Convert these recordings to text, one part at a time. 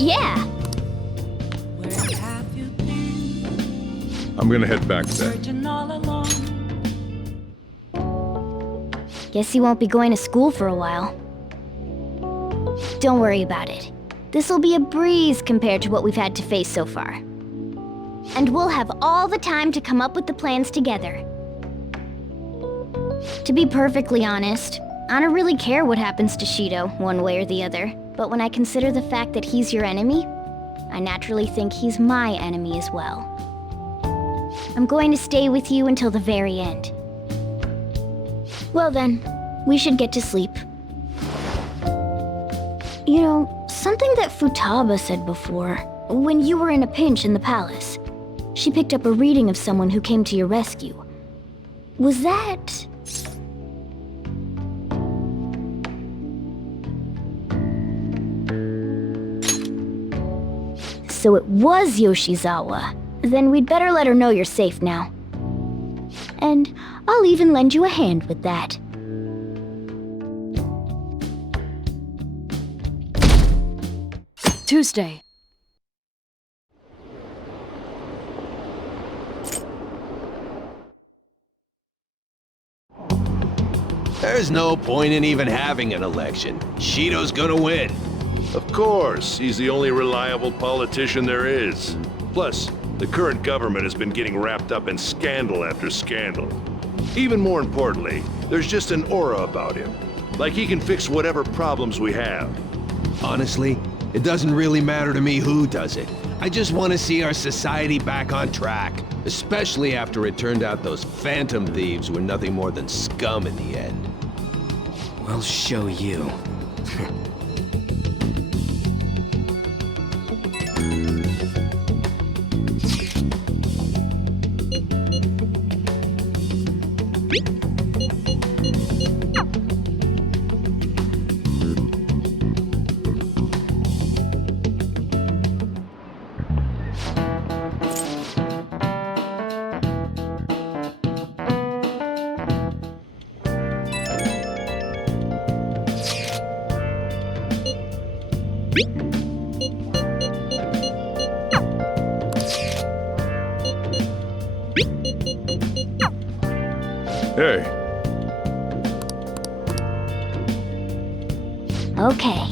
Yeah. I'm gonna head back then. Guess you won't be going to school for a while. Don't worry about it. This'll be a breeze compared to what we've had to face so far. And we'll have all the time to come up with the plans together. To be perfectly honest, I don't really care what happens to Shido, one way or the other. But when I consider the fact that he's your enemy, I naturally think he's my enemy as well. I'm going to stay with you until the very end. Well then, we should get to sleep. You know, something that Futaba said before, when you were in a pinch in the palace, she picked up a reading of someone who came to your rescue. Was that... So it was Yoshizawa. Then we'd better let her know you're safe now. And I'll even lend you a hand with that. Tuesday. There's no point in even having an election. Shido's gonna win. Of course, he's the only reliable politician there is. Plus, the current government has been getting wrapped up in scandal after scandal. Even more importantly, there's just an aura about him. Like he can fix whatever problems we have. Honestly, it doesn't really matter to me who does it. I just want to see our society back on track. Especially after it turned out those phantom thieves were nothing more than scum in the end. We'll show you. Hey. Okay.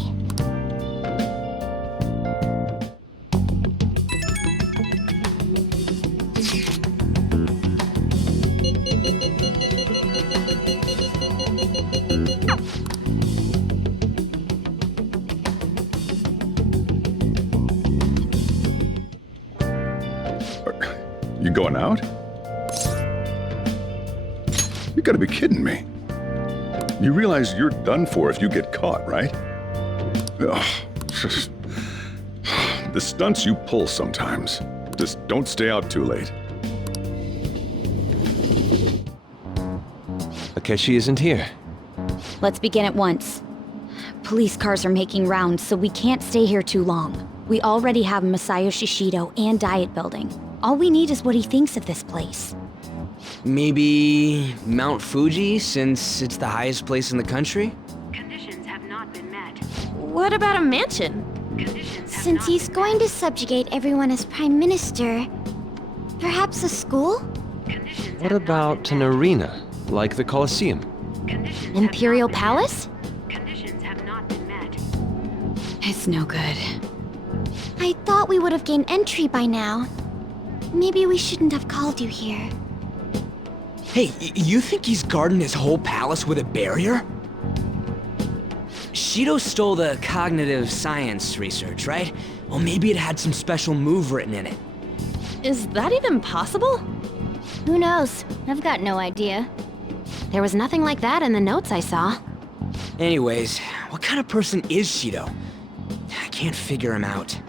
You going out? You gotta be kidding me. You realize you're done for if you get caught, right? Ugh. The stunts you pull sometimes. Just don't stay out too late. Akeshi isn't here. Let's begin at once. Police cars are making rounds, so we can't stay here too long. We already have Masayoshi Shido and Diet Building. All we need is what he thinks of this place. Maybe Mount Fuji, since it's the highest place in the country? Conditions have not been met. What about a mansion? Since he's going to subjugate everyone as Prime Minister, perhaps a school? What about an arena, like the Colosseum? Imperial Palace? Conditions have not been met. It's no good. I thought we would have gained entry by now. Maybe we shouldn't have called you here. Hey, you think he's guarding his whole palace with a barrier? Shido stole the cognitive science research, right? Well, maybe it had some special move written in it. Is that even possible? Who knows? I've got no idea. There was nothing like that in the notes I saw. Anyways, what kind of person is Shido? I can't figure him out.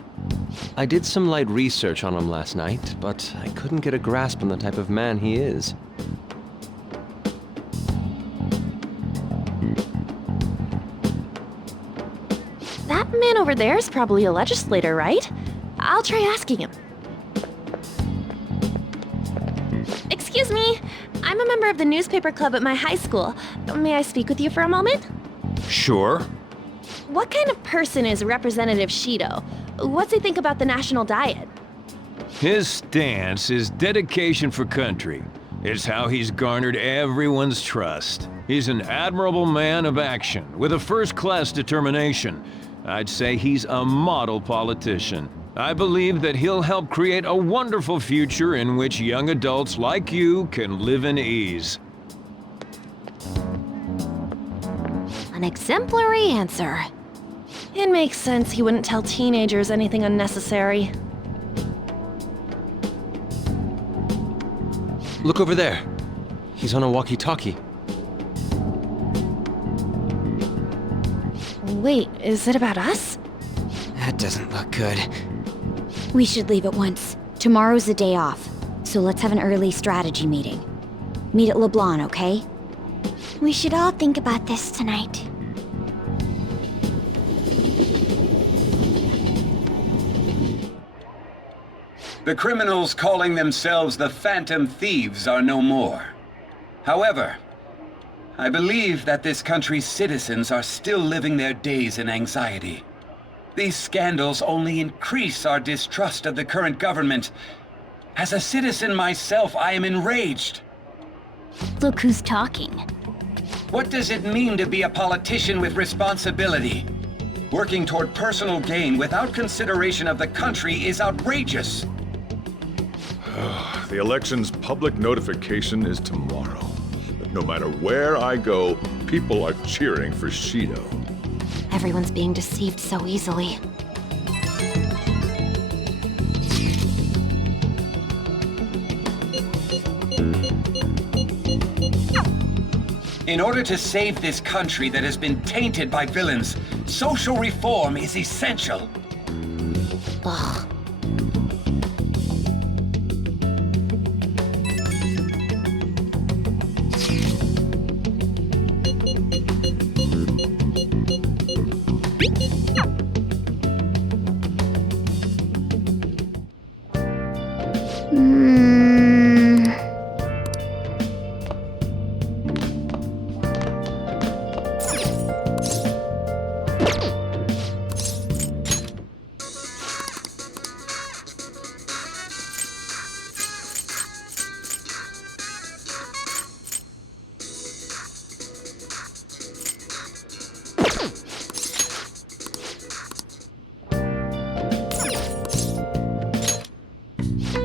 I did some light research on him last night, but I couldn't get a grasp on the type of man he is. That man over there is probably a legislator, right? I'll try asking him. Excuse me, I'm a member of the newspaper club at my high school. May I speak with you for a moment? Sure. What kind of person is Representative Shido? what's he think about the national diet? His stance is dedication for country. It's how he's garnered everyone's trust. He's an admirable man of action, with a first-class determination. I'd say he's a model politician. I believe that he'll help create a wonderful future in which young adults like you can live in ease. An exemplary answer. It makes sense he wouldn't tell teenagers anything unnecessary. Look over there. He's on a walkie-talkie. Wait, is it about us? That doesn't look good. We should leave at once. Tomorrow's the day off, so let's have an early strategy meeting. Meet at LeBlanc, okay? We should all think about this tonight. The criminals calling themselves the Phantom Thieves are no more. However, I believe that this country's citizens are still living their days in anxiety. These scandals only increase our distrust of the current government. As a citizen myself, I am enraged. Look who's talking. What does it mean to be a politician with responsibility? Working toward personal gain without consideration of the country is outrageous. The election's public notification is tomorrow. But no matter where I go, people are cheering for Shido. Everyone's being deceived so easily. In order to save this country that has been tainted by villains, social reform is essential. Ugh.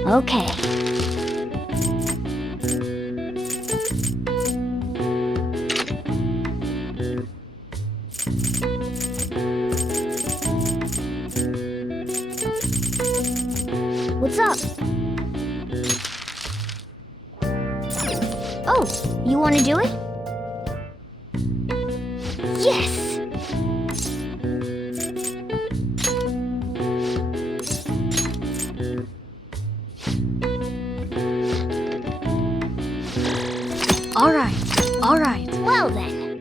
Okay. What's up? Oh, you want to do it? Yes! All right. Well then.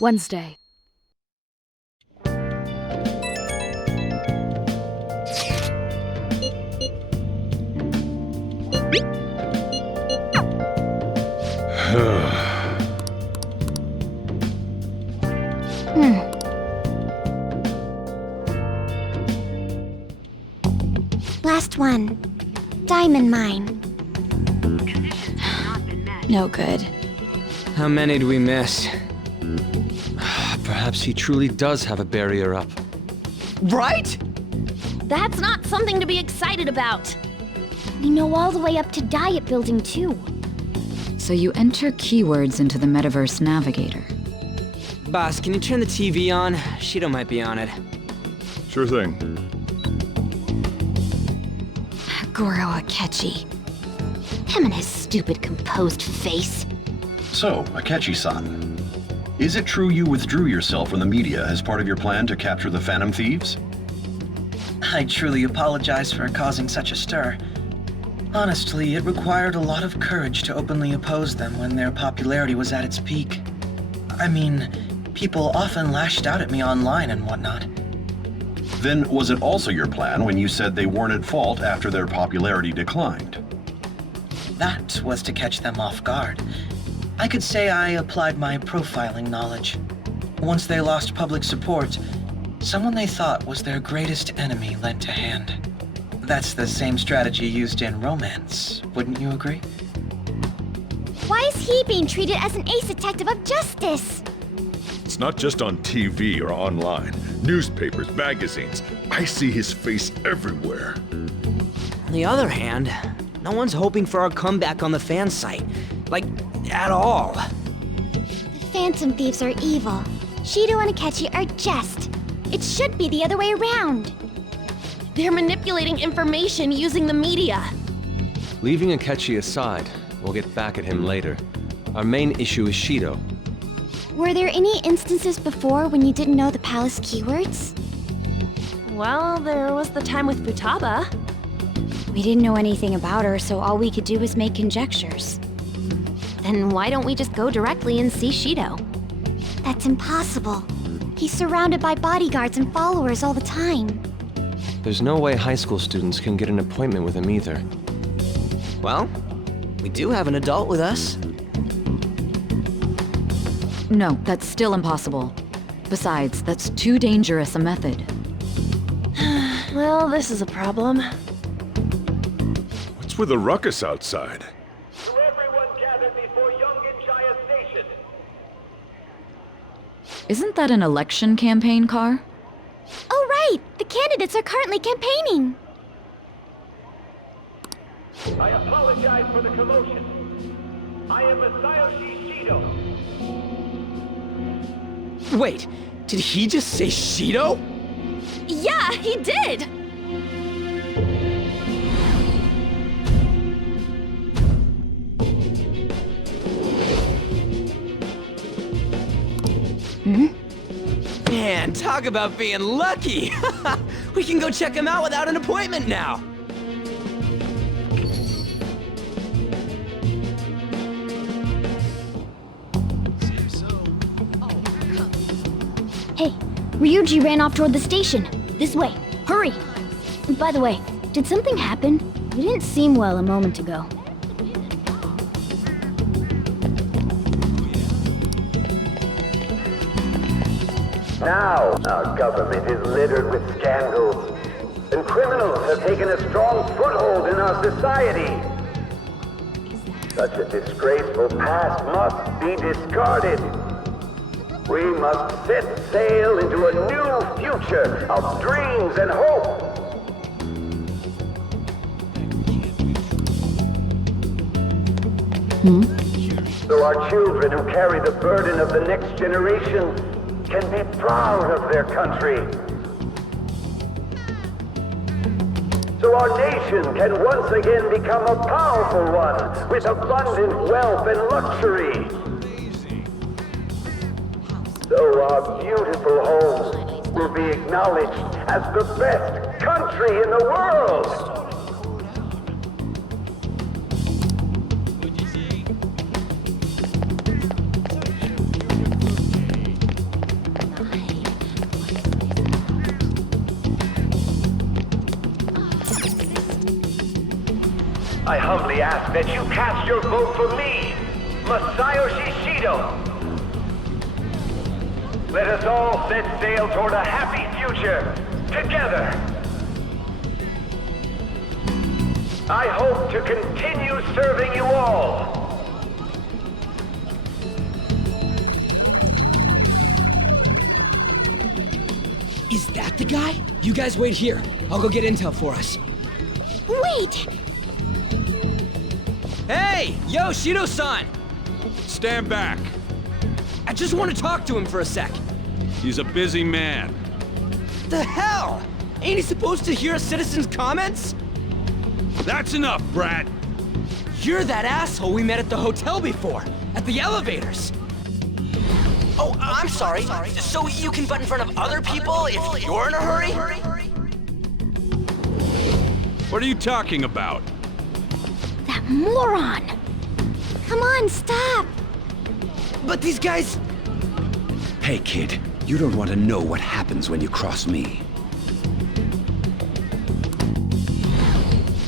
Wednesday. Last one. Diamond mine. Conditions have not been met. No good. How many do we miss? Perhaps he truly does have a barrier up. Right? That's not something to be excited about. We know all the way up to Diet Building, too. So you enter keywords into the Metaverse Navigator. Boss, can you turn the TV on? Shido might be on it. Sure thing. Goro Akechi. Him and his stupid composed face. So, Akechi-san, is it true you withdrew yourself from the media as part of your plan to capture the Phantom Thieves? I truly apologize for causing such a stir. Honestly, it required a lot of courage to openly oppose them when their popularity was at its peak. I mean, people often lashed out at me online and whatnot. Then was it also your plan when you said they weren't at fault after their popularity declined? That was to catch them off guard. I could say I applied my profiling knowledge. Once they lost public support, someone they thought was their greatest enemy lent a hand. That's the same strategy used in romance, wouldn't you agree? Why is he being treated as an ace detective of justice? It's not just on TV or online. Newspapers, magazines. I see his face everywhere. On the other hand, no one's hoping for our comeback on the fan site. Like, at all. The Phantom Thieves are evil. Shido and Akechi are just. It should be the other way around. They're manipulating information using the media. Leaving Akechi aside, we'll get back at him later. Our main issue is Shido. Were there any instances before when you didn't know the palace keywords? Well, there was the time with Futaba. We didn't know anything about her, so all we could do was make conjectures. Then why don't we just go directly and see Shido? That's impossible. He's surrounded by bodyguards and followers all the time. There's no way high school students can get an appointment with him either. Well, we do have an adult with us. No, that's still impossible. Besides, that's too dangerous a method. Well, this is a problem. What's with the ruckus outside? To everyone gathered before Yongen-Jaya Station. Isn't that an election campaign car? Oh right! The candidates are currently campaigning! I apologize for the commotion. I am Masayoshi Shido. Wait, did he just say Shido? Yeah, he did! Man, talk about being lucky! We can go check him out without an appointment now! Hey, Ryuji ran off toward the station. This way. Hurry! By the way, did something happen? You didn't seem well a moment ago. Now, our government is littered with scandals, and criminals have taken a strong foothold in our society. Such a disgraceful past must be discarded. We must set sail into a new future of dreams and hope. So our children who carry the burden of the next generation can be proud of their country. So our nation can once again become a powerful one with abundant wealth and luxury. So our beautiful home will be acknowledged as the best country in the world. I humbly ask that you cast your vote for me, Masayoshi Shido. Let us all set sail toward a happy future, together. I hope to continue serving you all. Is that the guy? You guys wait here. I'll go get intel for us. Wait! Hey! Yo, Shido-san! Stand back. I just want to talk to him for a sec. He's a busy man. The hell? Ain't he supposed to hear a citizen's comments? That's enough, Brad. You're that asshole we met at the hotel before, at the elevators. Oh, I'm sorry. So you can butt in front of other people if you're in a hurry? What are you talking about? That moron! Come on, stop! But these guys... Hey, kid, you don't want to know what happens when you cross me.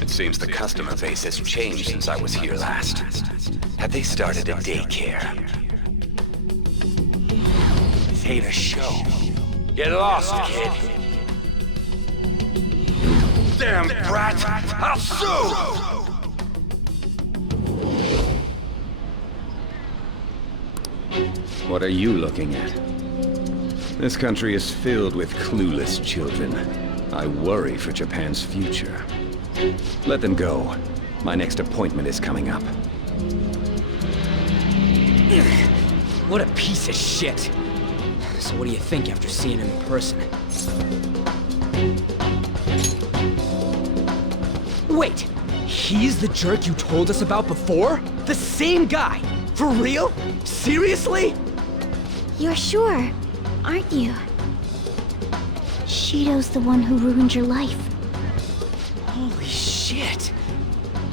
It seems the customer base has changed since I was here last. Have they started a daycare? This ain't a show. Get lost, kid. Damn brat! I'll sue! What are you looking at? This country is filled with clueless children. I worry for Japan's future. Let them go. My next appointment is coming up. What a piece of shit. So what do you think after seeing him in person? Wait, he's the jerk you told us about before? The same guy? For real? Seriously? You're sure, aren't you? Shido's the one who ruined your life. Holy shit.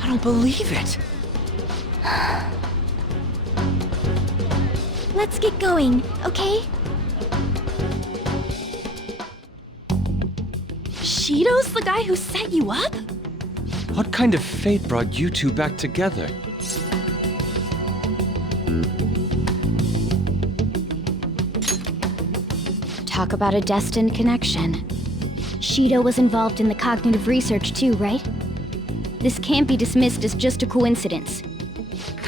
I don't believe it. Let's get going, okay? Shido's the guy who set you up? What kind of fate brought you two back together? Talk about a destined connection. Shido was involved in the cognitive research too, right? This can't be dismissed as just a coincidence.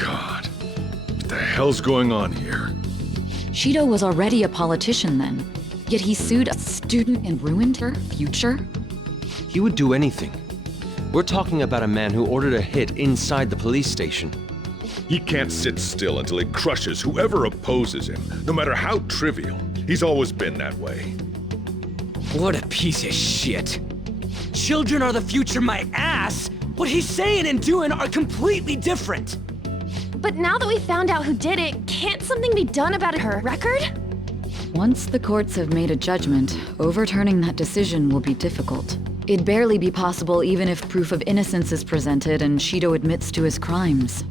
God, what the hell's going on here? Shido was already a politician then, yet he sued a student and ruined her future? He would do anything. We're talking about a man who ordered a hit inside the police station. He can't sit still until he crushes whoever opposes him, no matter how trivial. He's always been that way. What a piece of shit. Children are the future, my ass! What he's saying and doing are completely different! But now that we found out who did it, can't something be done about her record? Once the courts have made a judgment, overturning that decision will be difficult. It'd barely be possible even if proof of innocence is presented and Shido admits to his crimes.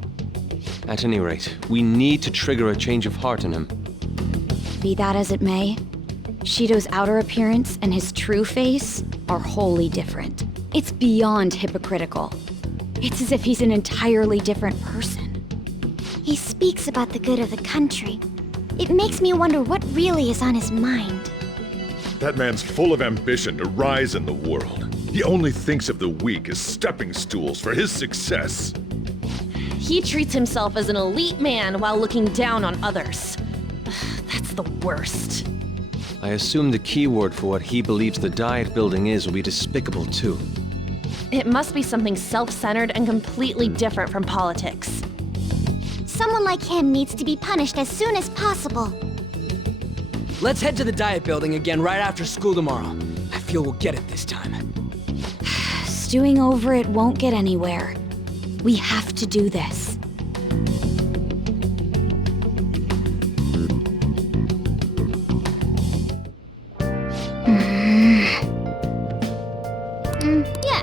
At any rate, we need to trigger a change of heart in him. Be that as it may, Shido's outer appearance and his true face are wholly different. It's beyond hypocritical. It's as if he's an entirely different person. He speaks about the good of the country. It makes me wonder what really is on his mind. That man's full of ambition to rise in the world. He only thinks of the weak as stepping stools for his success. He treats himself as an elite man while looking down on others. That's the worst. I assume the key word for what he believes the diet building is will be despicable too. It must be something self-centered and completely different from politics. Someone like him needs to be punished as soon as possible. Let's head to the diet building again right after school tomorrow. I feel we'll get it this time. Stewing over it won't get anywhere. We have to do this. Yeah.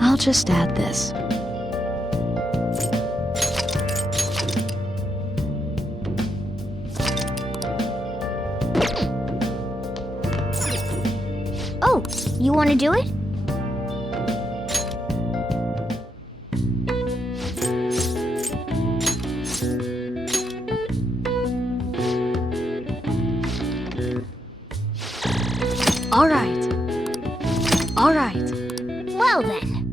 I'll just add this. Oh, you want to do it? All right. All right. Well then.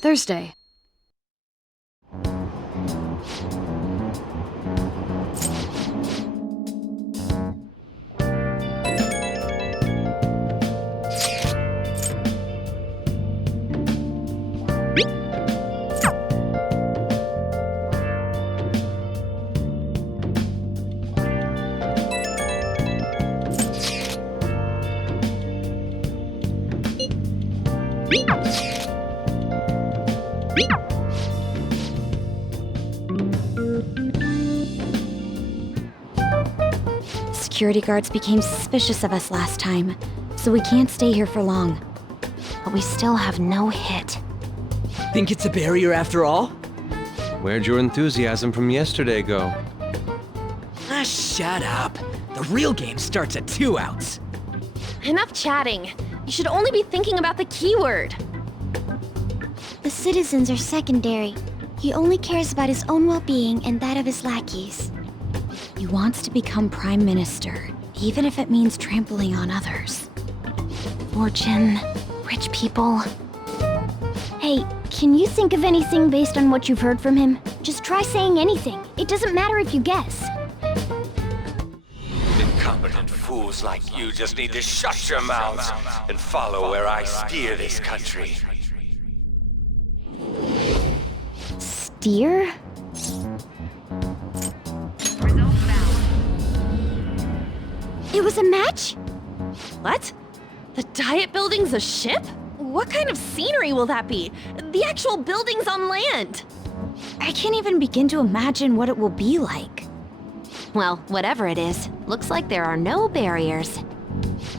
Thursday. Security guards became suspicious of us last time, so we can't stay here for long. But we still have no hit. Think it's a barrier after all? Where'd your enthusiasm from yesterday go? shut up. The real game starts at 2 outs. Enough chatting. You should only be thinking about the keyword. The citizens are secondary. He only cares about his own well-being and that of his lackeys. He wants to become Prime Minister, even if it means trampling on others. Fortune, rich people. Hey, can you think of anything based on what you've heard from him? Just try saying anything. It doesn't matter if you guess. Incompetent fools like you just need to shut your mouths and follow where I steer this country. Steer? It was a match? What? The Diet Building's a ship? What kind of scenery will that be? The actual building's on land. I can't even begin to imagine what it will be like. Well, whatever it is, looks like there are no barriers.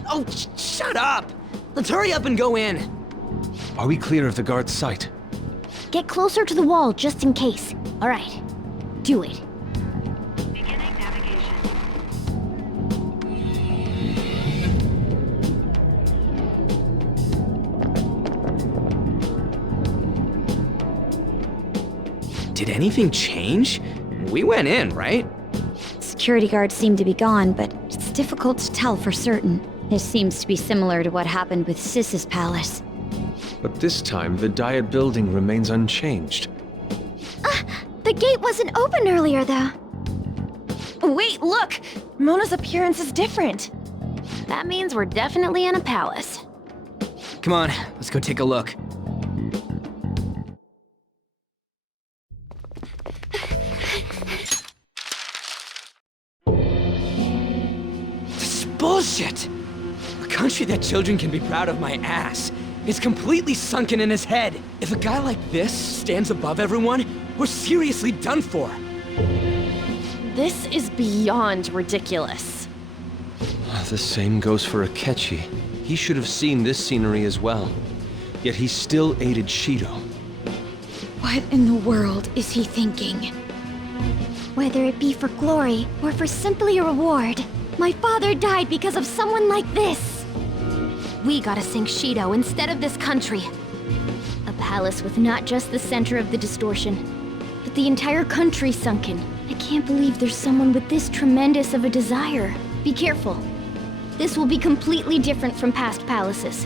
Oh, shut up! Let's hurry up and go in. Are we clear of the guard's sight? Get closer to the wall just in case. All right, do it. Beginning navigation. Did anything change? We went in, right? Security guards seem to be gone, but it's difficult to tell for certain. This seems to be similar to what happened with Sis's palace. But this time, the Diet Building remains unchanged. The gate wasn't open earlier, though. Wait, look! Mona's appearance is different. That means we're definitely in a palace. Come on, let's go take a look. This is bullshit! A country that children can be proud of my ass is completely sunken in his head. If a guy like this stands above everyone, we're seriously done for. This is beyond ridiculous. The same goes for Akechi. He should have seen this scenery as well. Yet he still aided Shido. What in the world is he thinking? Whether it be for glory or for simply a reward, my father died because of someone like this. We gotta sink Shido instead of this country. A palace with not just the center of the distortion, but the entire country sunken. I can't believe there's someone with this tremendous of a desire. Be careful. This will be completely different from past palaces.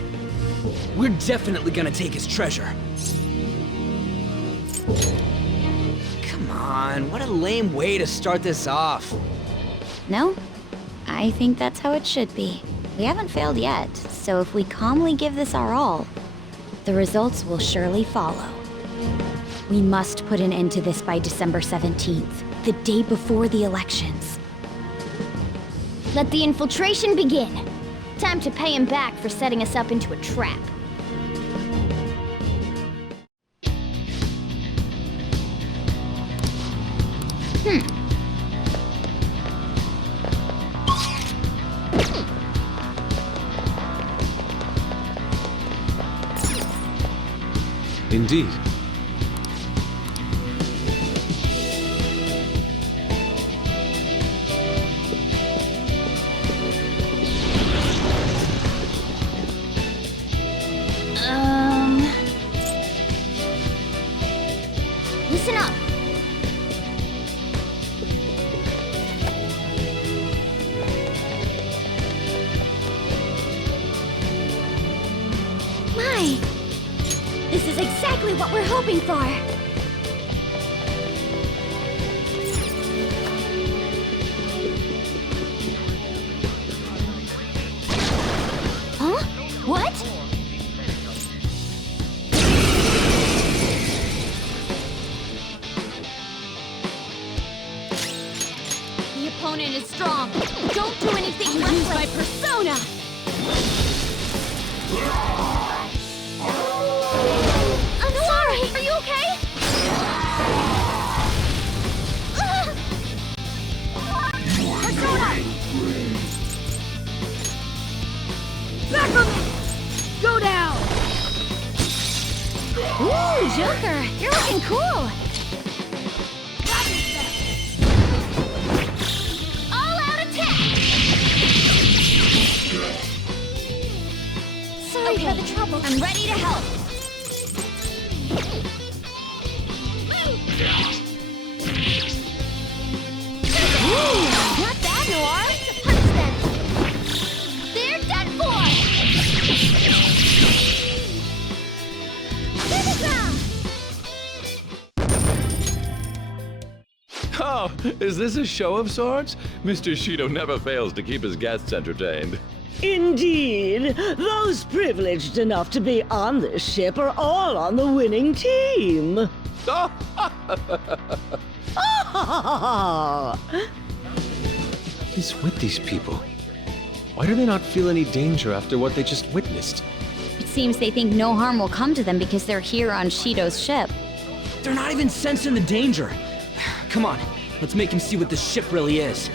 We're definitely gonna take his treasure. Come on, what a lame way to start this off. No? I think that's how it should be. We haven't failed yet, so if we calmly give this our all, the results will surely follow. We must put an end to this by December 17th, the day before the elections. Let the infiltration begin. Time to pay him back for setting us up into a trap. Indeed. Listen up. My, this is exactly what we're hoping for. Huh? What? The opponent is strong. Don't do anything reckless. My persona. I'm sorry. Are you okay? Persona! Back on me! Go down! Ooh, Joker, you're looking cool. for the trouble. I'm ready to help. Not bad, Noir. Punch them. They're done for. To the ground. Oh, is this a show of sorts? Mr. Shido never fails to keep his guests entertained. Indeed. Those privileged enough to be on this ship are all on the winning team. What is with these people? Why do they not feel any danger after what they just witnessed? It seems they think no harm will come to them because they're here on Shido's ship. They're not even sensing the danger. Come on, let's make him see what this ship really is.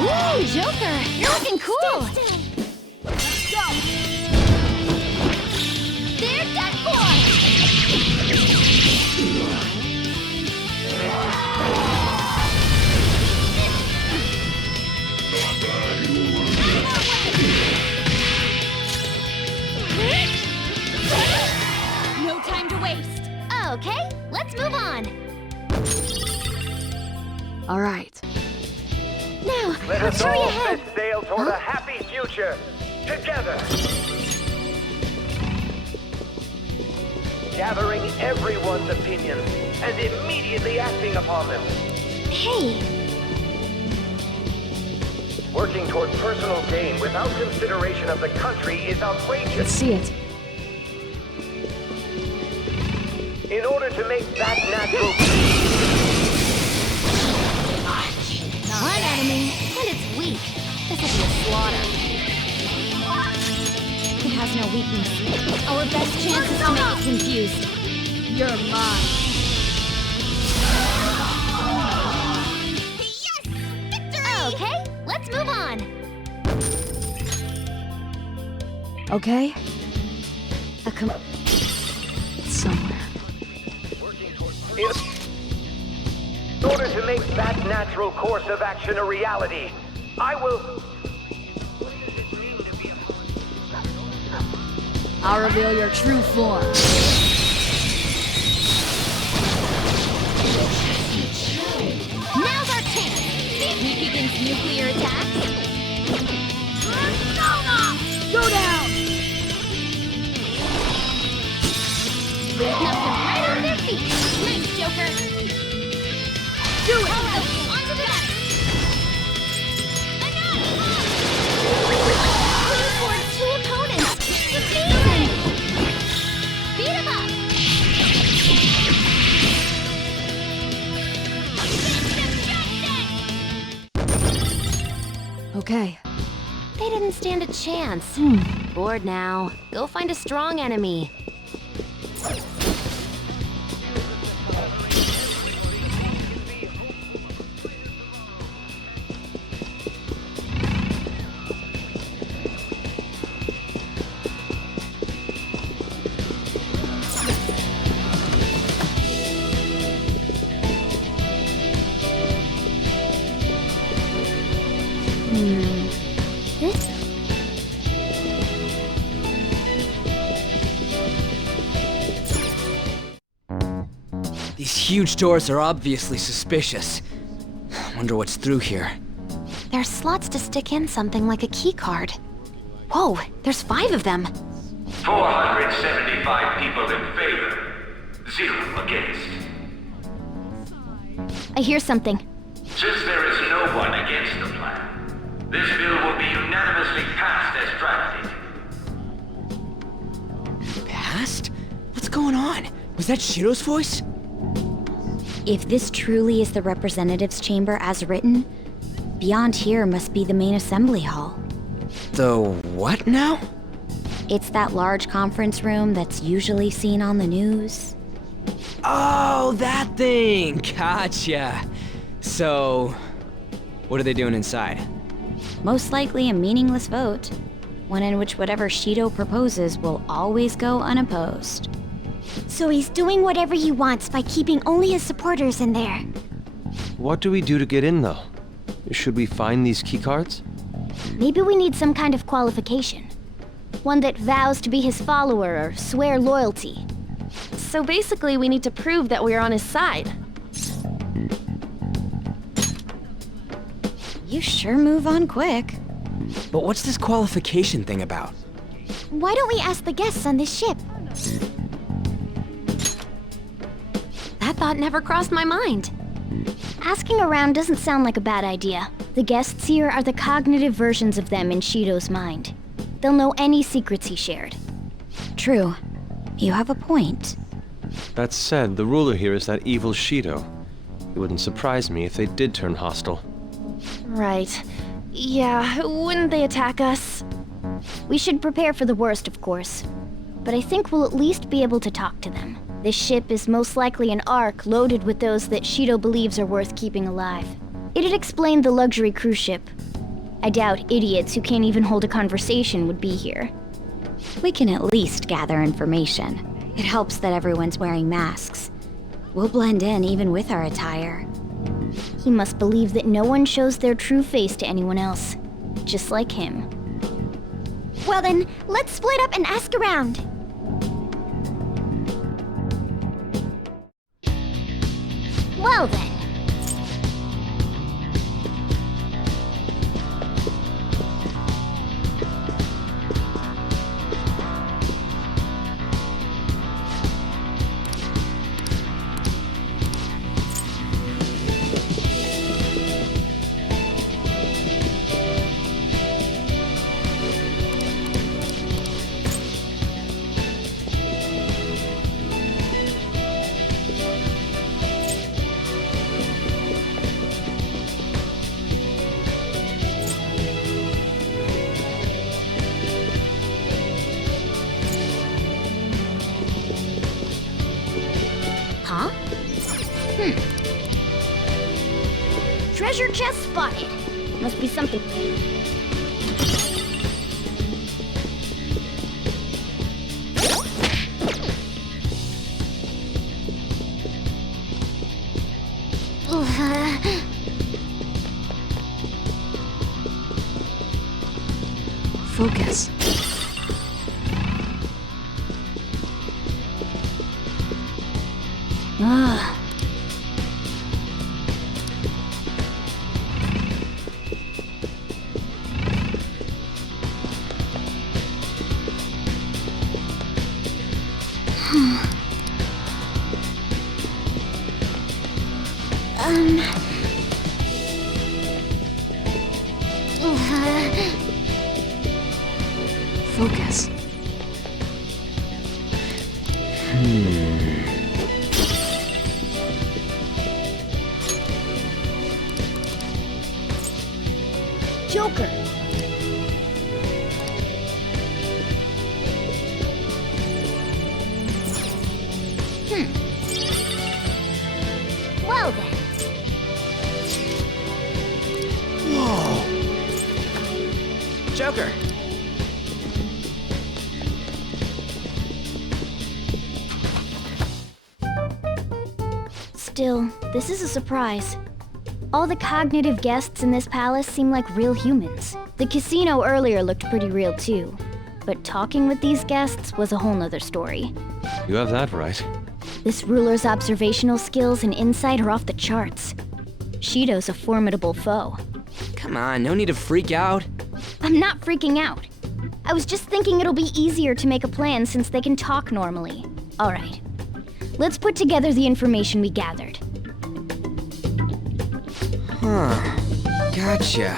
Ooh, Joker, you're looking cool. Let's go. They're done for. No time to waste. Okay, let's move on. All right. Now, Let let's us hurry all ahead. set sail toward a happy future, together. Gathering everyone's opinions and immediately acting upon them. Hey. Working toward personal gain without consideration of the country is outrageous. Let's see it. In order to make that natural... One enemy, and it's weak. This will be a slaughter. It has no weakness. Our best chance is to make it confused. You're mine. Yes! Victory! Okay, let's move on. Okay? Somewhere. In order to make that natural course of action a reality, I will... I'll reveal your true form. Now's our chance. See if we begins nuclear attacks. Go down! We've knocked them right off their feet. Nice, Joker. Do it! On to the next! Putting forward two opponents! It's amazing! Beat him up! Okay. They didn't stand a chance. Bored now. Go find a strong enemy. This These huge doors are obviously suspicious. Wonder what's through here. There's slots to stick in something like a key card. Whoa, there's 5 of them. 475 people in favor, 0 against. I hear something. Since there is no one against the plan, this bill will be unanimously passed as drafted. Passed? What's going on? Was that Shido's voice? If this truly is the representatives' chamber as written, beyond here must be the main assembly hall. The what now? It's that large conference room that's usually seen on the news. Oh, that thing! Gotcha. So, what are they doing inside? Most likely a meaningless vote. One in which whatever Shido proposes will always go unopposed. So he's doing whatever he wants by keeping only his supporters in there. What do we do to get in, though? Should we find these keycards? Maybe we need some kind of qualification. One that vows to be his follower or swear loyalty. So basically, we need to prove that we're on his side. You sure move on quick. But what's this qualification thing about? Why don't we ask the guests on this ship? That thought never crossed my mind. Asking around doesn't sound like a bad idea. The guests here are the cognitive versions of them in Shido's mind. They'll know any secrets he shared. True. You have a point. That said, the ruler here is that evil Shido. It wouldn't surprise me if they did turn hostile. Right. Yeah, wouldn't they attack us? We should prepare for the worst, of course. But I think we'll at least be able to talk to them. This ship is most likely an ark loaded with those that Shido believes are worth keeping alive. It'd explain the luxury cruise ship. I doubt idiots who can't even hold a conversation would be here. We can at least gather information. It helps that everyone's wearing masks. We'll blend in even with our attire. He must believe that no one shows their true face to anyone else. Just like him. Well then, let's split up and ask around. Well then. Huh? Treasure chest spotted. Must be something. Focus. Ah. Focus. Joker. Well then. Whoa! Joker! Still, this is a surprise. All the cognitive guests in this palace seem like real humans. The casino earlier looked pretty real too. But talking with these guests was a whole nother story. You have that right. This ruler's observational skills and insight are off the charts. Shido's a formidable foe. Come on, no need to freak out. I'm not freaking out. I was just thinking it'll be easier to make a plan since they can talk normally. All right. Let's put together the information we gathered. Huh. Gotcha.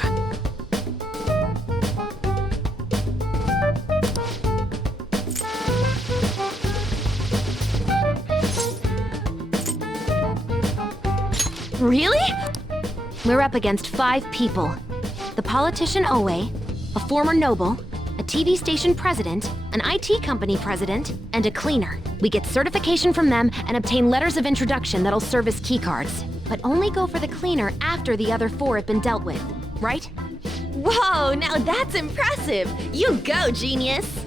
Really? We're up against 5 people. The politician Owe, a former noble, a TV station president, an IT company president, and a cleaner. We get certification from them and obtain letters of introduction that'll serve as keycards. But only go for the cleaner after the other 4 have been dealt with, right? Whoa, now that's impressive! You go, genius!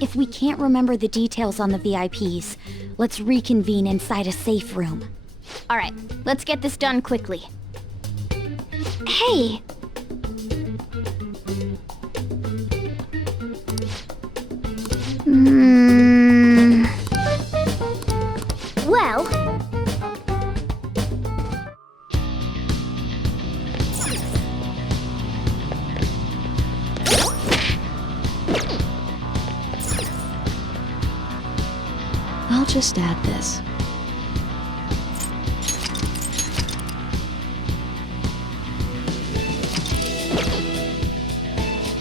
If we can't remember the details on the VIPs, let's reconvene inside a safe room. All right, let's get this done quickly. Hey! Well... I'll just add this.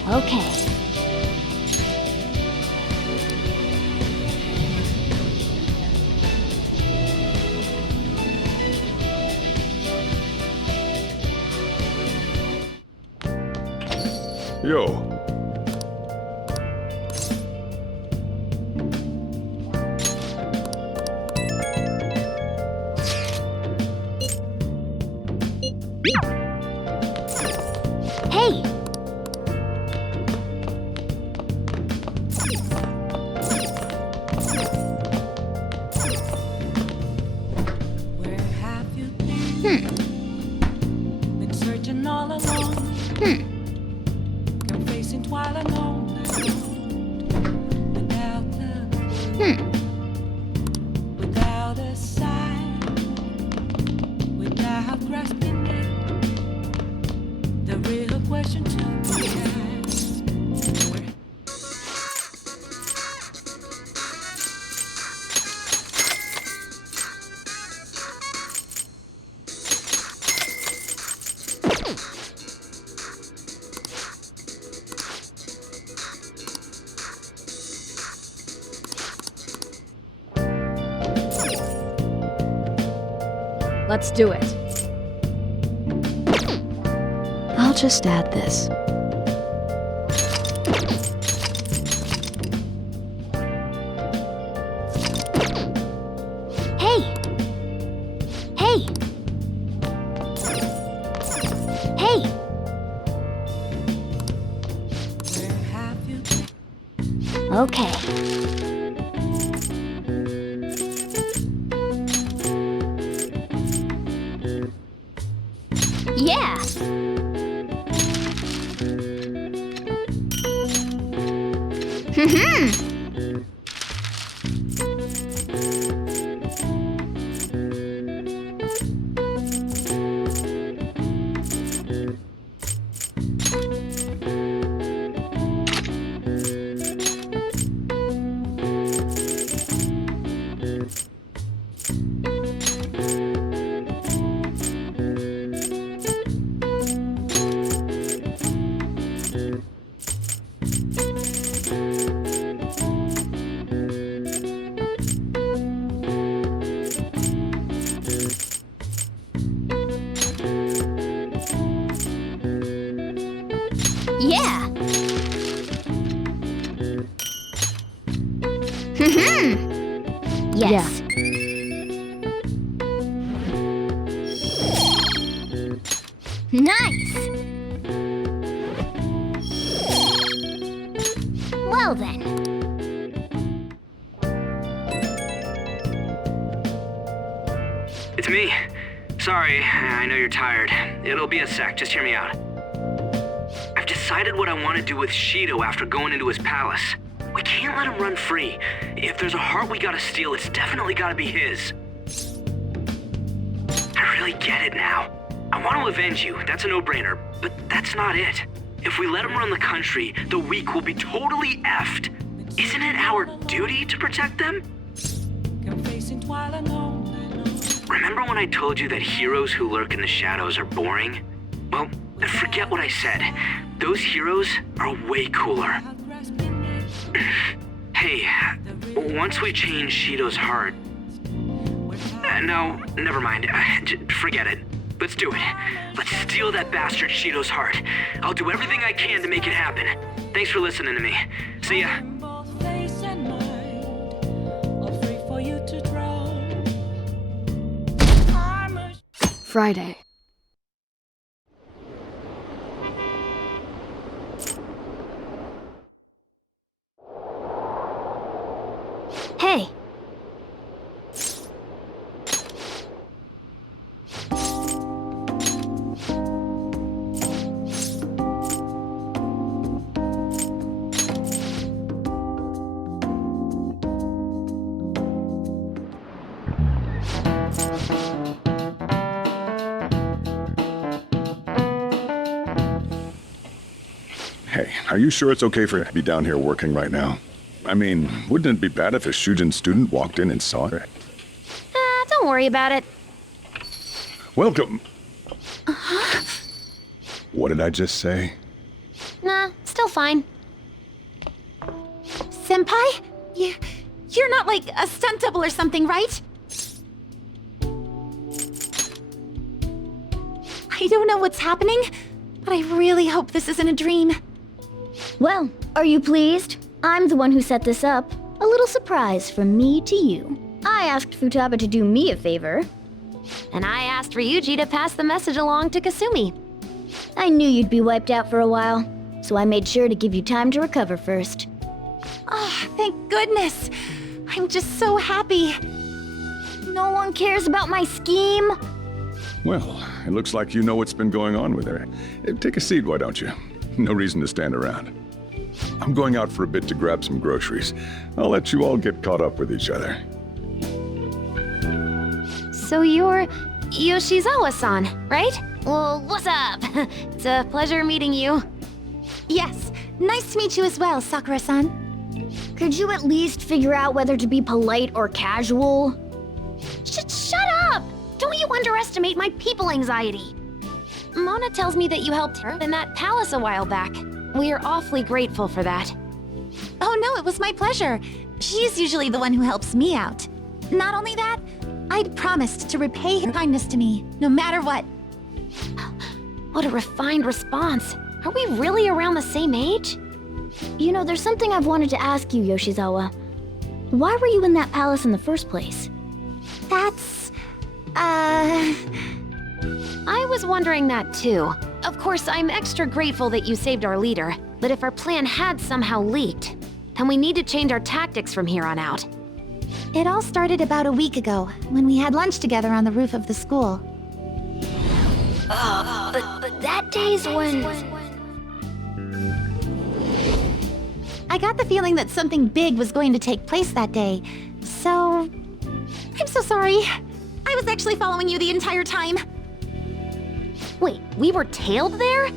Okay. Yo. Hey! Been searching all along. Been facing twilight alone. Without love. Without a sign. Without grasping it. The real question to be asked. Let's do it. I'll just add this. Hey! Hey! Hey! Okay. Yeah! Yeah! Yes. Nice! Well then. It's me. Sorry, I know you're tired. It'll be a sec, just hear me out. I've decided what I want to do with Shido after going into his palace. We can't can't let him run free. If there's a heart we gotta steal, it's definitely gotta be his. I really get it now. I want to avenge you, that's a no-brainer, but that's not it. If we let him run the country, the weak will be totally effed. Isn't it our duty to protect them? Remember when I told you that heroes who lurk in the shadows are boring? Well, forget what I said. Those heroes are way cooler. Hey, once we change Shido's heart... no, never mind. Forget it. Let's do it. Let's steal that bastard Shido's heart. I'll do everything I can to make it happen. Thanks for listening to me. See ya. Friday. Hey! Hey, are you sure it's okay for you to be down here working right now? I mean, wouldn't it be bad if a Shujin student walked in and saw it? Don't worry about it. Welcome. What did I just say? Nah, still fine. Senpai? You're not like a stunt double or something, right? I don't know what's happening, but I really hope this isn't a dream. Well, are you pleased? I'm the one who set this up. A little surprise from me to you. I asked Futaba to do me a favor. And I asked Ryuji to pass the message along to Kasumi. I knew you'd be wiped out for a while, so I made sure to give you time to recover first. Oh, thank goodness. I'm just so happy. No one cares about my scheme. Well, it looks like you know what's been going on with her. Take a seat, why don't you? No reason to stand around. I'm going out for a bit to grab some groceries. I'll let you all get caught up with each other. So you're Yoshizawa-san, right? Well, what's up? It's a pleasure meeting you. Yes, nice to meet you as well, Sakura-san. Could you at least figure out whether to be polite or casual? Shut up! Don't you underestimate my people anxiety. Mona tells me that you helped her in that palace a while back. We are awfully grateful for that. Oh no, it was my pleasure. She's usually the one who helps me out. Not only that, I'd promised to repay her kindness to me, no matter what. What a refined response. Are we really around the same age? You know, there's something I've wanted to ask you, Yoshizawa. Why were you in that palace in the first place? That's... I was wondering that too. Of course, I'm extra grateful that you saved our leader, but if our plan had somehow leaked, then we need to change our tactics from here on out. It all started about a week ago, when we had lunch together on the roof of the school. But that day's when... I got the feeling that something big was going to take place that day, so... I'm so sorry. I was actually following you the entire time. Wait, we were tailed there?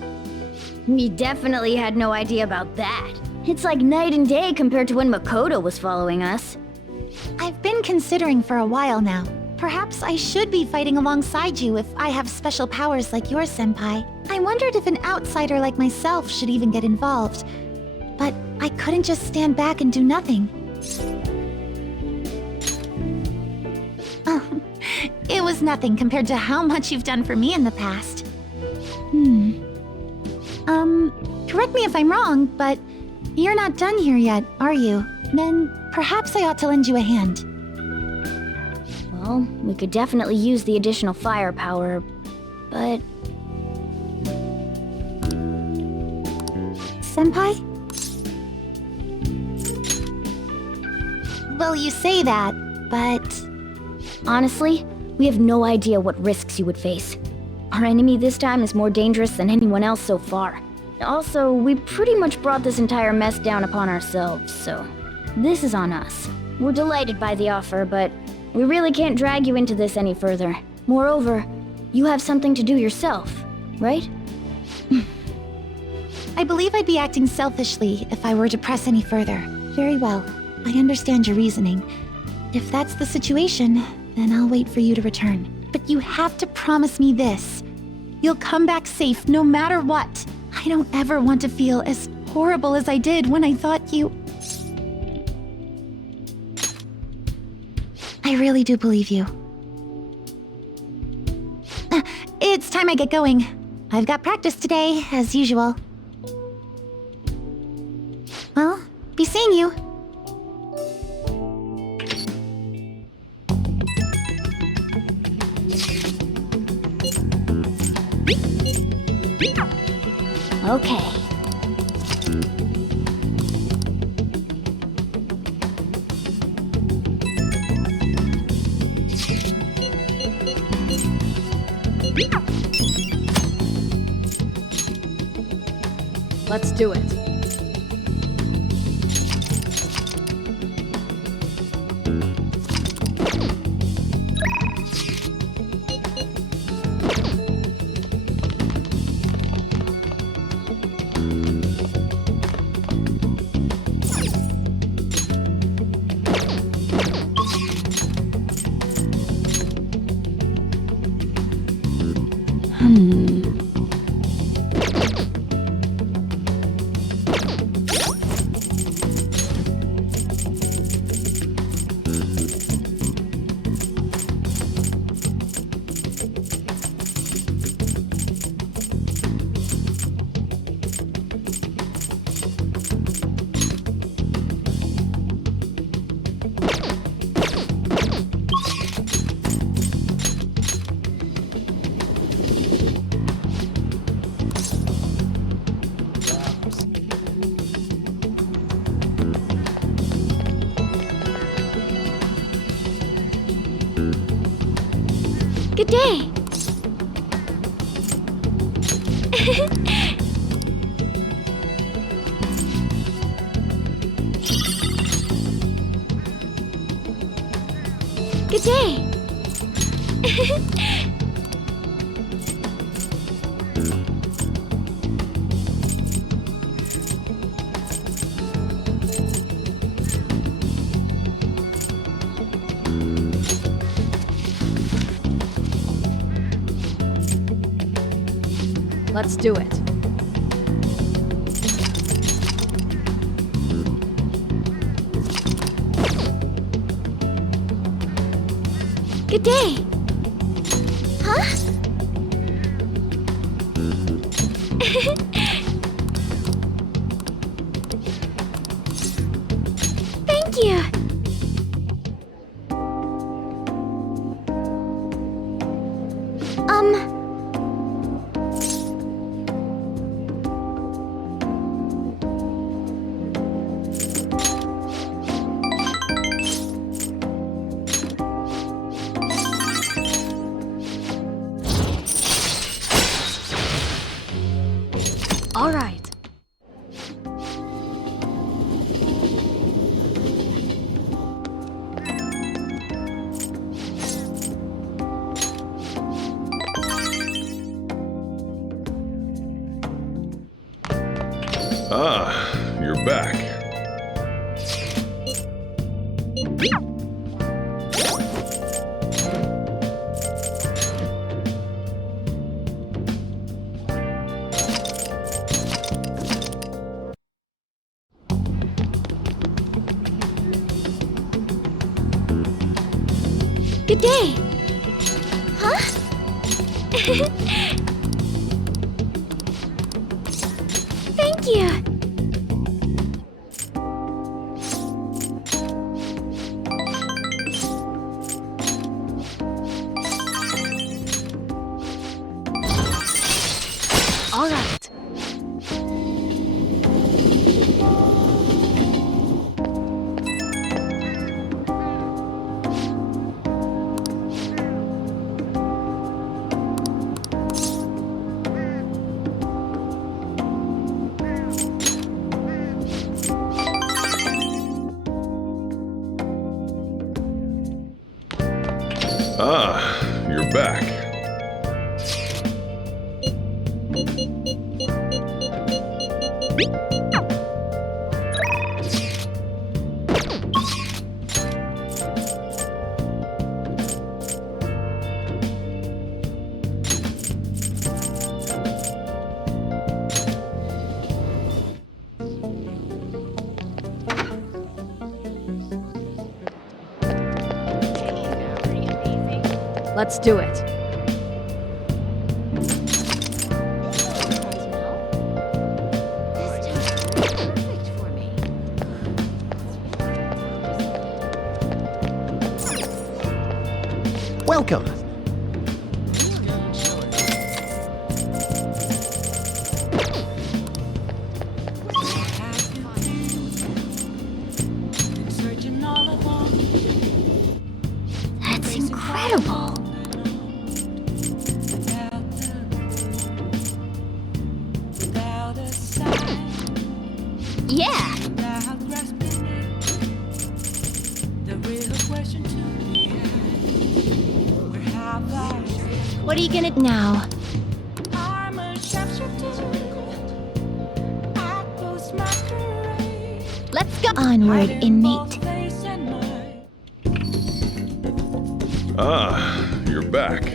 We definitely had no idea about that. It's like night and day compared to when Makoto was following us. I've been considering for a while now. Perhaps I should be fighting alongside you if I have special powers like yours, Senpai. I wondered if an outsider like myself should even get involved. But I couldn't just stand back and do nothing. Oh, it was nothing compared to how much you've done for me in the past. Correct me if I'm wrong, but you're not done here yet, are you? Then perhaps I ought to lend you a hand. Well, we could definitely use the additional firepower, but... Senpai? Well, you say that, but... Honestly, we have no idea what risks you would face. Our enemy this time is more dangerous than anyone else so far. Also, we pretty much brought this entire mess down upon ourselves, so... This is on us. We're delighted by the offer, but we really can't drag you into this any further. Moreover, you have something to do yourself, right? I believe I'd be acting selfishly if I were to press any further. Very well. I understand your reasoning. If that's the situation, then I'll wait for you to return. But you have to promise me this. You'll come back safe no matter what. I don't ever want to feel as horrible as I did when I thought you... I really do believe you. It's time I get going. I've got practice today, as usual. Well, be seeing you. Okay. Let's do it. Good day. Good day. Let's do it. Good day. Huh? Thank you. All right. Ah, you're back. Good day. Huh? Thank you. All right. Ah, you're back. Let's do it. Welcome. That's incredible. Yeah. What are you gonna now? Let's go. Onward, inmate. Ah, you're back.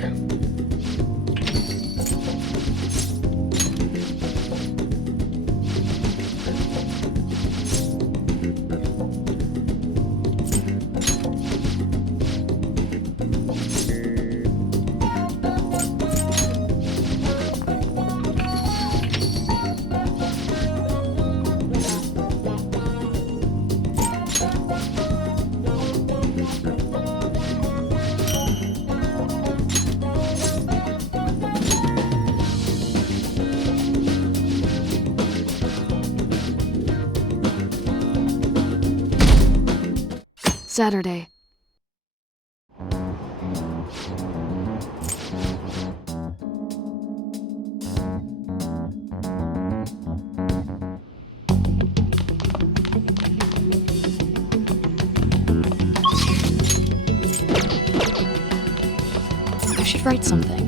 Saturday. I should write something.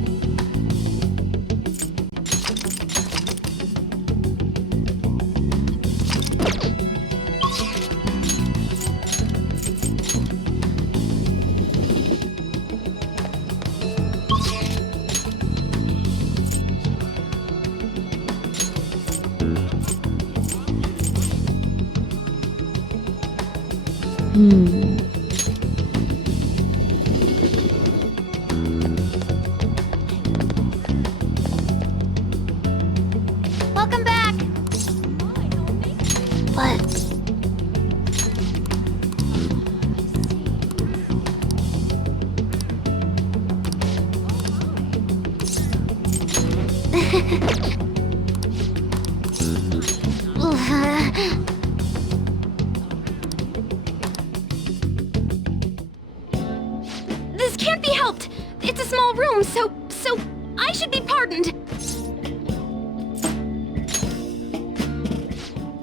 Welcome back. But This can't be helped. It's a small room, so I should be pardoned.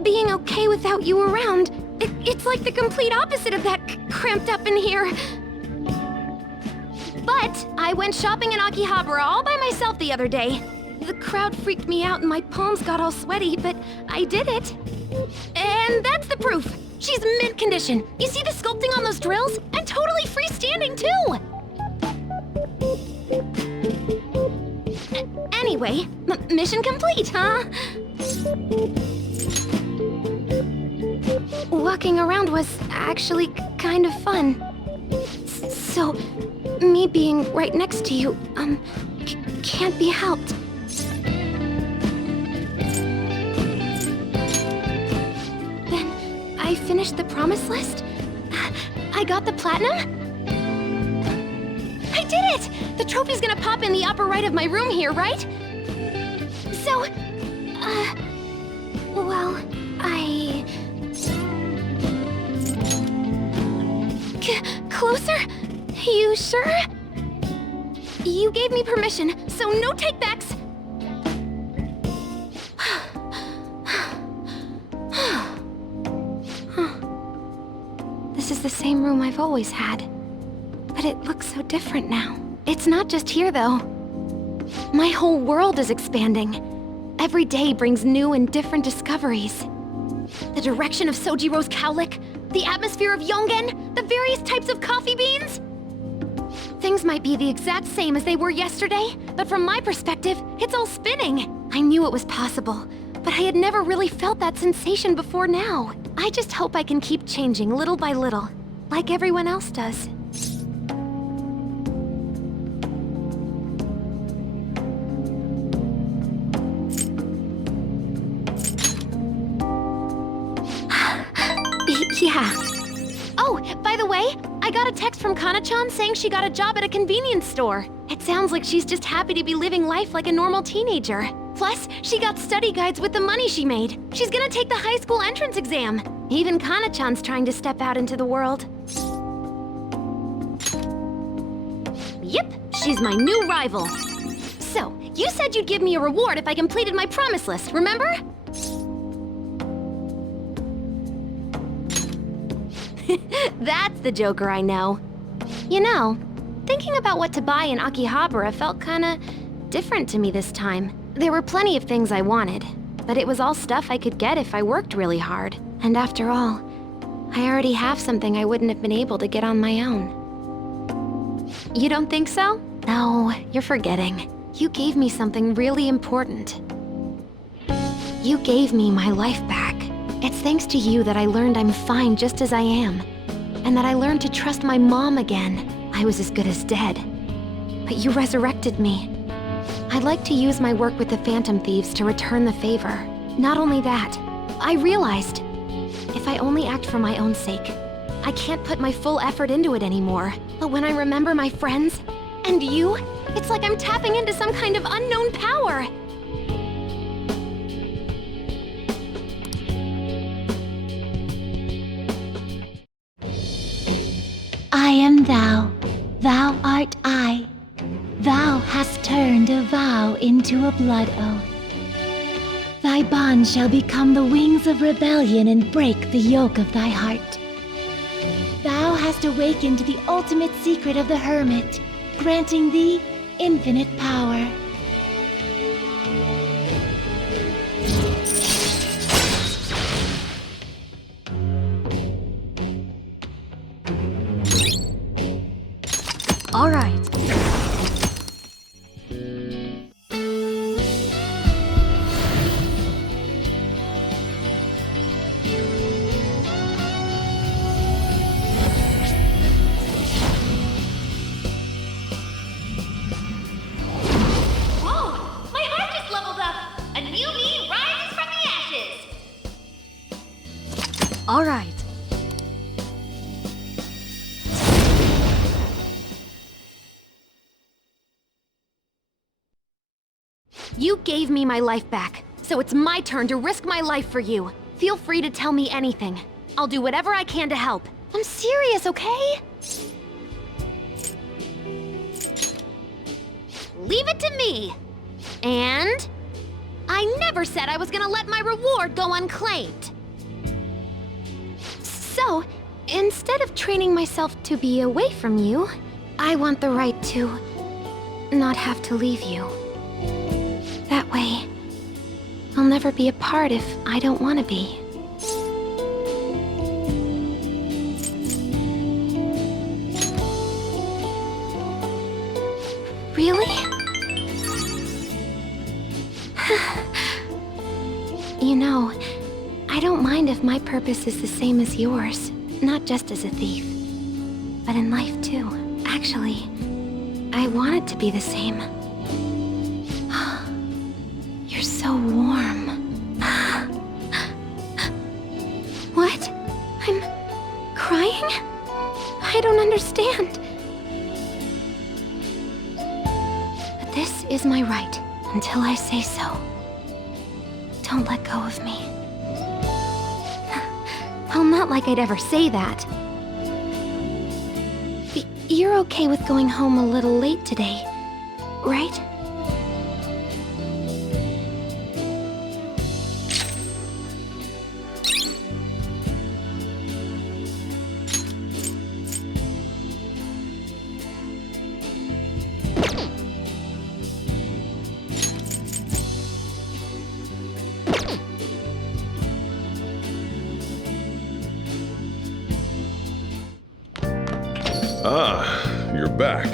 Being okay without you around, it's like the complete opposite of that cramped up in here. But I went shopping in Akihabara all by myself the other day. The crowd freaked me out and my palms got all sweaty, but I did it. And that's the proof. She's mint condition. You see the sculpting on those drills? And totally freestanding too! Anyway, mission complete, huh? Walking around was actually kind of fun. So, me being right next to you, can't be helped. Then, I finished the promise list. I got the platinum. I did it! The trophy's gonna pop in the upper right of my room here, right? So, well, closer? You sure? You gave me permission, so no takebacks. This is the same room I've always had. But it looks so different now. It's not just here, though. My whole world is expanding. Every day brings new and different discoveries. The direction of Sojiro's cowlick, the atmosphere of Yongen, the various types of coffee beans. Things might be the exact same as they were yesterday, but from my perspective, it's all spinning. I knew it was possible, but I had never really felt that sensation before now. I just hope I can keep changing little by little, like everyone else does. Yeah. Oh, by the way, I got a text from Kana-chan saying she got a job at a convenience store. It sounds like she's just happy to be living life like a normal teenager. Plus, she got study guides with the money she made. She's gonna take the high school entrance exam. Even Kana-chan's trying to step out into the world. Yep, she's my new rival. So, you said you'd give me a reward if I completed my promise list, remember? That's the Joker I know. You know, thinking about what to buy in Akihabara felt kinda different to me this time. There were plenty of things I wanted, but it was all stuff I could get if I worked really hard. And after all, I already have something I wouldn't have been able to get on my own. You don't think so? No, you're forgetting. You gave me something really important. You gave me my life back. It's thanks to you that I learned I'm fine just as I am, and that I learned to trust my mom again. I was as good as dead, but you resurrected me. I'd like to use my work with the Phantom Thieves to return the favor. Not only that, I realized, if I only act for my own sake, I can't put my full effort into it anymore. But when I remember my friends, and you, it's like I'm tapping into some kind of unknown power. I am thou, thou art I. Thou hast turned a vow into a blood oath. Thy bond shall become the wings of rebellion and break the yoke of thy heart. Thou hast awakened the ultimate secret of the hermit, granting thee infinite power. All right. All right. You gave me my life back, so it's my turn to risk my life for you. Feel free to tell me anything. I'll do whatever I can to help. I'm serious, okay? Leave it to me. And I never said I was gonna let my reward go unclaimed. So, instead of training myself to be away from you, I want the right to not have to leave you. That way, I'll never be apart if I don't want to be. Really? You know, I don't mind if my purpose is the same as yours. Not just as a thief, but in life too. Actually, I want it to be the same. You're so warm. What? I'm crying? I don't understand. But this is my right until I say so. Don't let go of me. Well, not like I'd ever say that. You're okay with going home a little late today, right? Ah, you're back.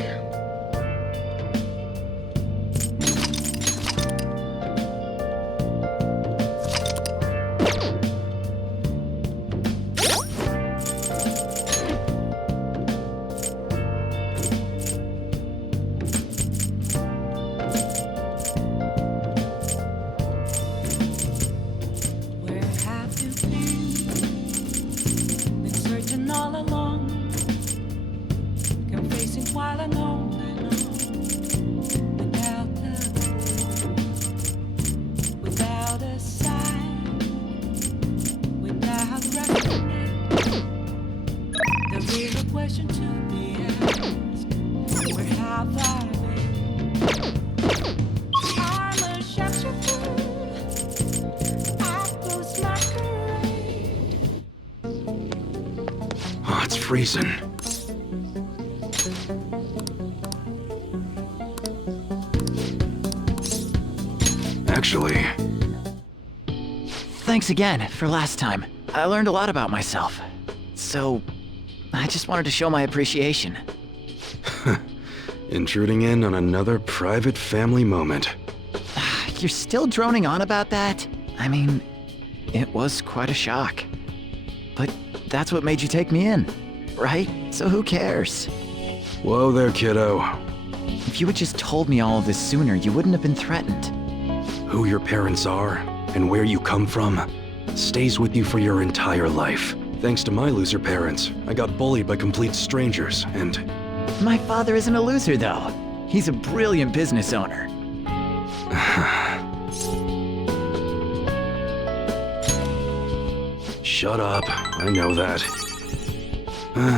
Where have you been searching all along, confessing while alone and on, without a sign, without reckoning. The real question to be asked: where have I been? I'm a shapeshifter. Oh, it's freezing. Actually... Thanks again for last time. I learned a lot about myself. So, I just wanted to show my appreciation. Intruding in on another private family moment. You're still droning on about that? I mean, it was quite a shock. But that's what made you take me in, right? So who cares? Whoa there, kiddo. If you had just told me all of this sooner, you wouldn't have been threatened. Who your parents are and where you come from stays with you for your entire life. Thanks to my loser parents, I got bullied by complete strangers, and... My father isn't a loser, though. He's a brilliant business owner. Shut up, I know that.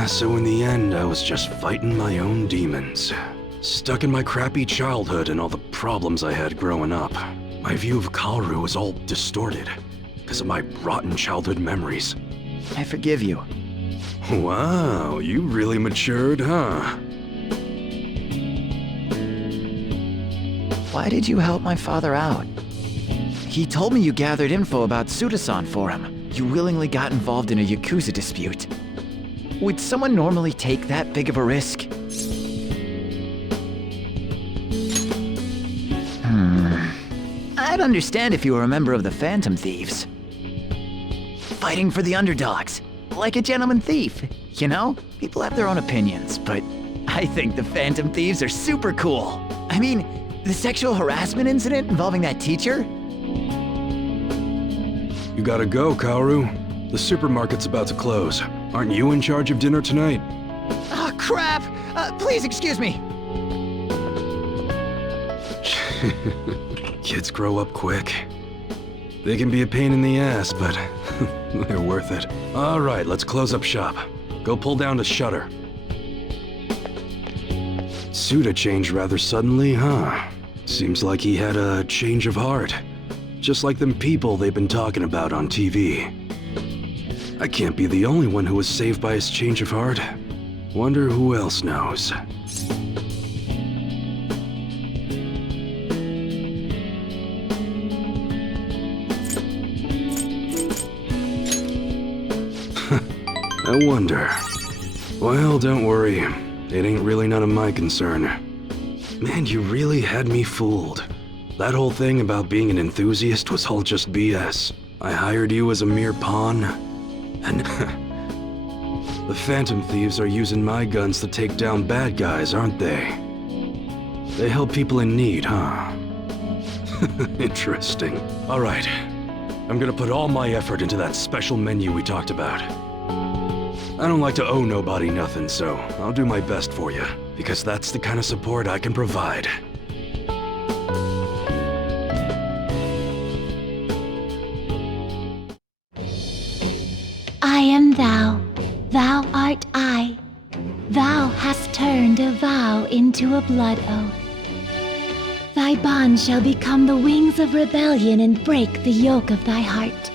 So in the end, I was just fighting my own demons. Stuck in my crappy childhood and all the problems I had growing up. My view of Kaoru was all distorted because of my rotten childhood memories. I forgive you. Wow, you really matured, huh? Why did you help my father out? He told me you gathered info about Suda-san for him. You willingly got involved in a Yakuza dispute. Would someone normally take that big of a risk? I'd understand if you were a member of the Phantom Thieves. Fighting for the underdogs, like a gentleman thief. You know, people have their own opinions, but I think the Phantom Thieves are super cool. I mean, the sexual harassment incident involving that teacher? You gotta go, Kaoru. The supermarket's about to close. Aren't you in charge of dinner tonight? Oh, crap! Please excuse me. Kids grow up quick. They can be a pain in the ass, but they're worth it. All right, let's close up shop. Go pull down the shutter. Suda changed rather suddenly, huh? Seems like he had a change of heart. Just like them people they've been talking about on TV. I can't be the only one who was saved by his change of heart. Wonder who else knows. I wonder. Well, don't worry. It ain't really none of my concern. Man, you really had me fooled. That whole thing about being an enthusiast was all just BS. I hired you as a mere pawn, and the Phantom Thieves are using my guns to take down bad guys, aren't they? They help people in need, huh? Interesting. All right. I'm gonna put all my effort into that special menu we talked about. I don't like to owe nobody nothing, so I'll do my best for you, because that's the kind of support I can provide. I am thou, thou art I. Thou hast turned a vow into a blood oath. Thy bond shall become the wings of rebellion and break the yoke of thy heart.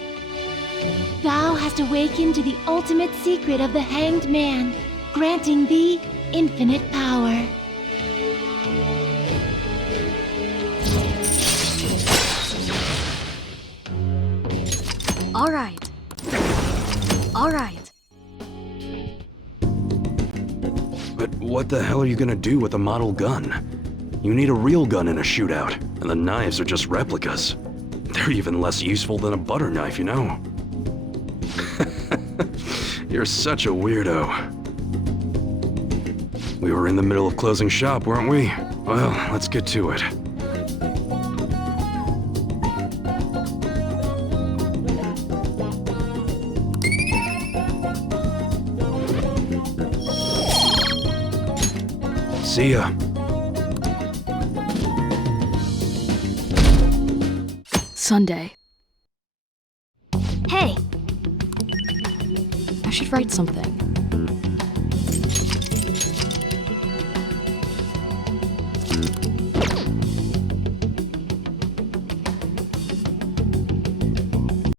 Thou hast awakened to the ultimate secret of the Hanged Man, granting thee infinite power. All right. But what the hell are you gonna do with a model gun? You need a real gun in a shootout, and the knives are just replicas. They're even less useful than a butter knife, you know? You're such a weirdo. We were in the middle of closing shop, weren't we? Well, let's get to it. See ya. Sunday. Hey, I should write something.